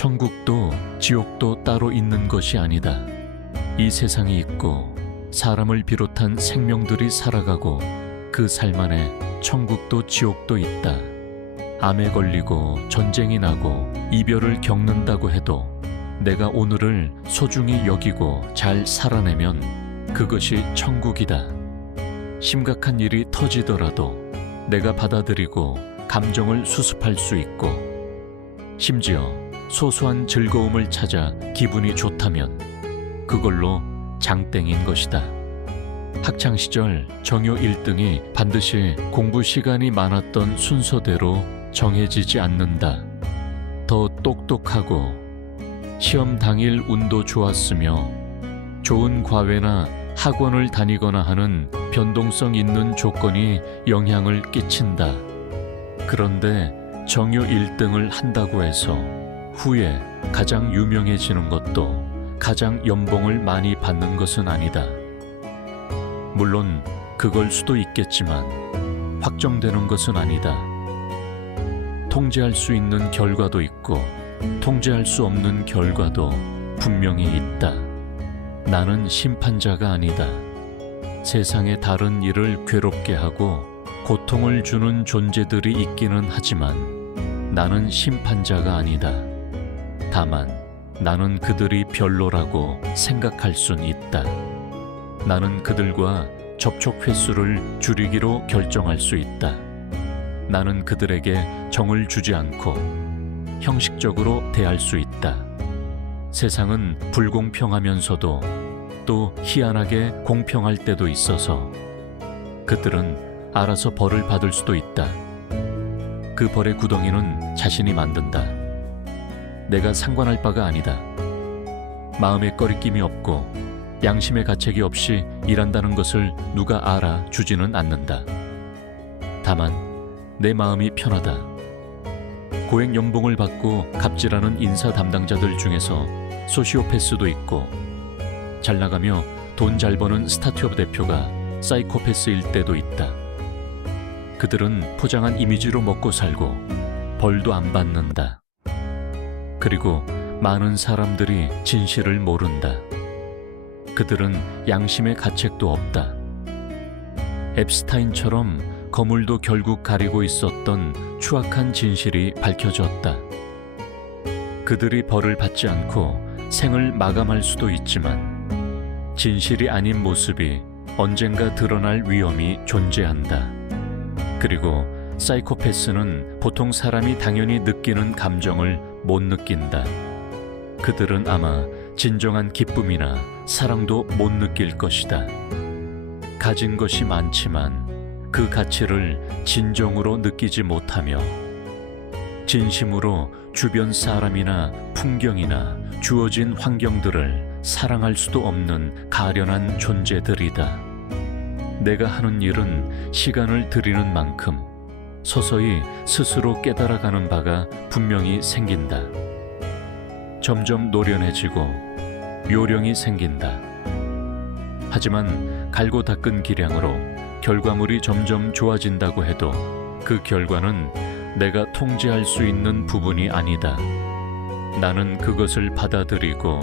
천국도 지옥도 따로 있는 것이 아니다. 이 세상이 있고 사람을 비롯한 생명들이 살아가고 그 삶 안에 천국도 지옥도 있다. 암에 걸리고 전쟁이 나고 이별을 겪는다고 해도 내가 오늘을 소중히 여기고 잘 살아내면 그것이 천국이다. 심각한 일이 터지더라도 내가 받아들이고 감정을 수습할 수 있고 심지어 소소한 즐거움을 찾아 기분이 좋다면 그걸로 장땡인 것이다. 학창시절 정요 1등이 반드시 공부 시간이 많았던 순서대로 정해지지 않는다. 더 똑똑하고 시험 당일 운도 좋았으며 좋은 과외나 학원을 다니거나 하는 변동성 있는 조건이 영향을 끼친다. 그런데 정요 1등을 한다고 해서 후에 가장 유명해지는 것도 가장 연봉을 많이 받는 것은 아니다. 물론 그걸 수도 있겠지만 확정되는 것은 아니다. 통제할 수 있는 결과도 있고 통제할 수 없는 결과도 분명히 있다. 나는 심판자가 아니다. 세상에 다른 일을 괴롭게 하고 고통을 주는 존재들이 있기는 하지만 나는 심판자가 아니다. 다만 나는 그들이 별로라고 생각할 순 있다. 나는 그들과 접촉 횟수를 줄이기로 결정할 수 있다. 나는 그들에게 정을 주지 않고 형식적으로 대할 수 있다. 세상은 불공평하면서도 또 희한하게 공평할 때도 있어서 그들은 알아서 벌을 받을 수도 있다. 그 벌의 구덩이는 자신이 만든다. 내가 상관할 바가 아니다. 마음에 꺼리낌이 없고 양심의 가책이 없이 일한다는 것을 누가 알아주지는 않는다. 다만 내 마음이 편하다. 고액 연봉을 받고 갑질하는 인사 담당자들 중에서 소시오패스도 있고 잘 나가며 돈 잘 버는 스타트업 대표가 사이코패스일 때도 있다. 그들은 포장한 이미지로 먹고 살고 벌도 안 받는다. 그리고 많은 사람들이 진실을 모른다. 그들은 양심의 가책도 없다. 앱스타인처럼 거물도 결국 가리고 있었던 추악한 진실이 밝혀졌다. 그들이 벌을 받지 않고 생을 마감할 수도 있지만 진실이 아닌 모습이 언젠가 드러날 위험이 존재한다. 그리고 사이코패스는 보통 사람이 당연히 느끼는 감정을 못 느낀다. 그들은 아마 진정한 기쁨이나 사랑도 못 느낄 것이다. 가진 것이 많지만 그 가치를 진정으로 느끼지 못하며 진심으로 주변 사람이나 풍경이나 주어진 환경들을 사랑할 수도 없는 가련한 존재들이다. 내가 하는 일은 시간을 들이는 만큼 서서히 스스로 깨달아가는 바가 분명히 생긴다. 점점 노련해지고 요령이 생긴다. 하지만 갈고 닦은 기량으로 결과물이 점점 좋아진다고 해도 그 결과는 내가 통제할 수 있는 부분이 아니다. 나는 그것을 받아들이고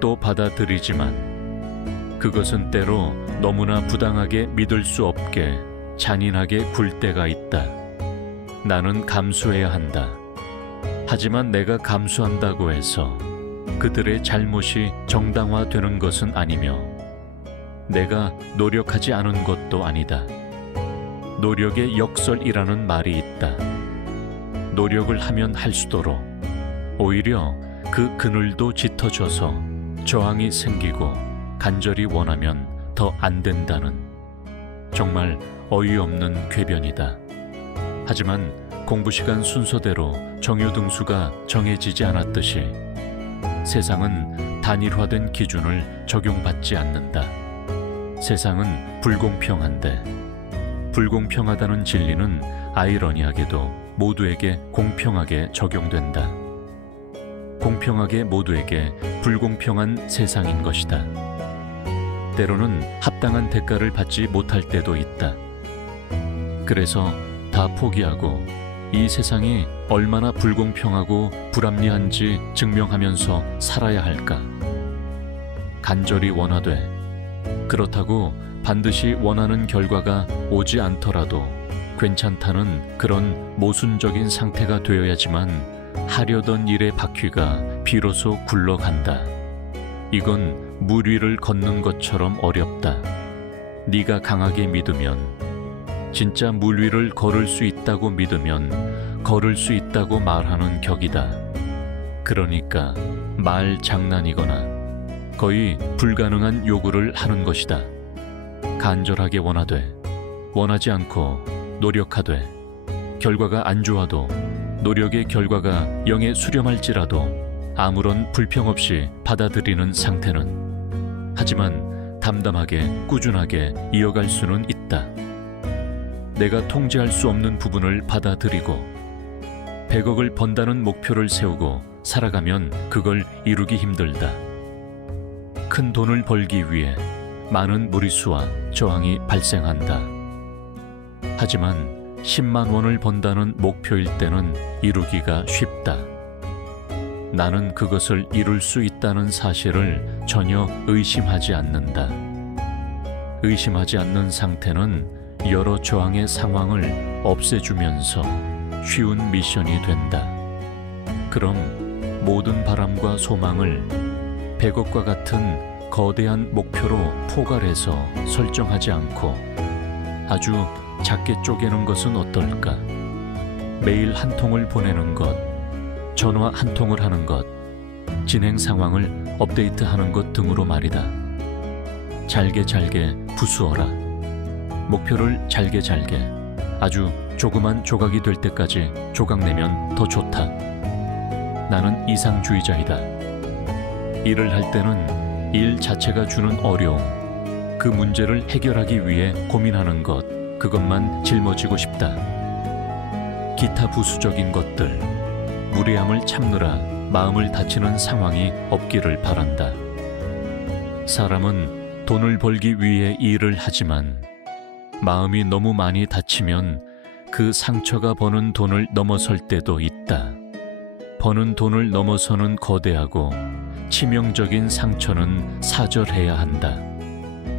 또 받아들이지만 그것은 때로 너무나 부당하게 믿을 수 없게 잔인하게 굴 때가 있다. 나는 감수해야 한다. 하지만 내가 감수한다고 해서 그들의 잘못이 정당화되는 것은 아니며 내가 노력하지 않은 것도 아니다. 노력의 역설이라는 말이 있다. 노력을 하면 할수록 오히려 그 그늘도 짙어져서 저항이 생기고 간절히 원하면 더 안 된다는 정말 어이없는 궤변이다. 하지만 공부 시간 순서대로 정요 등수가 정해지지 않았듯이 세상은 단일화된 기준을 적용받지 않는다. 세상은 불공평한데 불공평하다는 진리는 아이러니하게도 모두에게 공평하게 적용된다. 공평하게 모두에게 불공평한 세상인 것이다. 때로는 합당한 대가를 받지 못할 때도 있다. 그래서 다 포기하고 이 세상이 얼마나 불공평하고 불합리한지 증명하면서 살아야 할까? 간절히 원하되, 그렇다고 반드시 원하는 결과가 오지 않더라도 괜찮다는 그런 모순적인 상태가 되어야지만 하려던 일의 바퀴가 비로소 굴러간다. 이건 물 위를 걷는 것처럼 어렵다. 네가 강하게 믿으면, 진짜 물 위를 걸을 수 있다고 믿으면 걸을 수 있다고 말하는 격이다. 그러니까 말 장난이거나 거의 불가능한 요구를 하는 것이다. 간절하게 원하되, 원하지 않고 노력하되, 결과가 안 좋아도 노력의 결과가 영에 수렴할지라도 아무런 불평 없이 받아들이는 상태는, 하지만 담담하게 꾸준하게 이어갈 수는 있다. 내가 통제할 수 없는 부분을 받아들이고 100억을 번다는 목표를 세우고 살아가면 그걸 이루기 힘들다. 큰 돈을 벌기 위해 많은 무리수와 저항이 발생한다. 하지만 10만 원을 번다는 목표일 때는 이루기가 쉽다. 나는 그것을 이룰 수 있다는 사실을 전혀 의심하지 않는다. 의심하지 않는 상태는 여러 저항의 상황을 없애주면서 쉬운 미션이 된다. 그럼 모든 바람과 소망을 100억과 같은 거대한 목표로 포괄해서 설정하지 않고 아주 작게 쪼개는 것은 어떨까? 메일 한 통을 보내는 것, 전화 한 통을 하는 것, 진행 상황을 업데이트하는 것 등으로 말이다. 잘게 잘게 부수어라. 목표를 잘게 잘게, 아주 조그만 조각이 될 때까지 조각내면 더 좋다. 나는 이상주의자이다. 일을 할 때는 일 자체가 주는 어려움, 그 문제를 해결하기 위해 고민하는 것, 그것만 짊어지고 싶다. 기타 부수적인 것들, 무례함을 참느라 마음을 다치는 상황이 없기를 바란다. 사람은 돈을 벌기 위해 일을 하지만 마음이 너무 많이 다치면 그 상처가 버는 돈을 넘어설 때도 있다. 버는 돈을 넘어서는 거대하고 치명적인 상처는 사절해야 한다.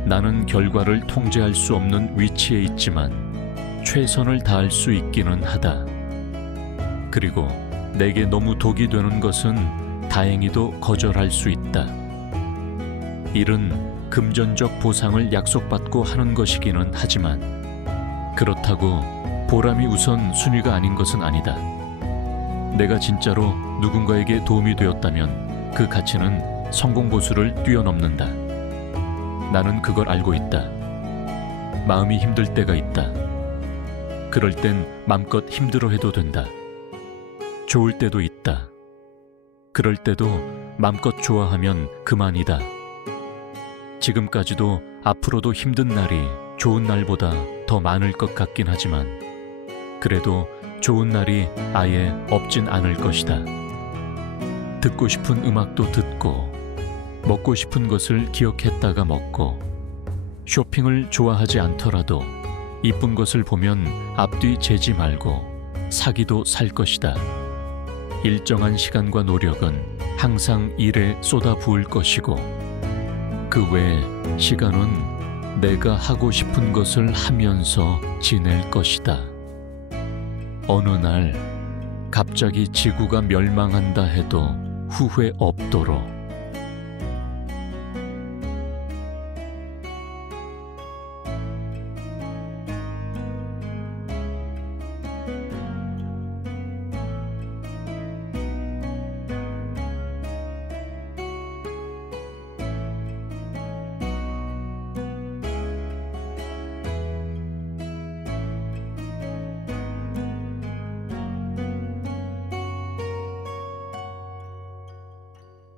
나는 결과를 통제할 수 없는 위치에 있지만 최선을 다할 수 있기는 하다. 그리고 내게 너무 독이 되는 것은 다행히도 거절할 수 있다. 일은 금전적 보상을 약속받고 하는 것이기는 하지만 그렇다고 보람이 우선 순위가 아닌 것은 아니다. 내가 진짜로 누군가에게 도움이 되었다면 그 가치는 성공 보수를 뛰어넘는다. 나는 그걸 알고 있다. 마음이 힘들 때가 있다. 그럴 땐 맘껏 힘들어해도 된다. 좋을 때도 있다. 그럴 때도 맘껏 좋아하면 그만이다. 지금까지도 앞으로도 힘든 날이 좋은 날보다 더 많을 것 같긴 하지만 그래도 좋은 날이 아예 없진 않을 것이다. 듣고 싶은 음악도 듣고 먹고 싶은 것을 기억했다가 먹고 쇼핑을 좋아하지 않더라도 이쁜 것을 보면 앞뒤 재지 말고 사기도 살 것이다. 일정한 시간과 노력은 항상 일에 쏟아부을 것이고 그 외에 시간은 내가 하고 싶은 것을 하면서 지낼 것이다. 어느 날 갑자기 지구가 멸망한다 해도 후회 없도록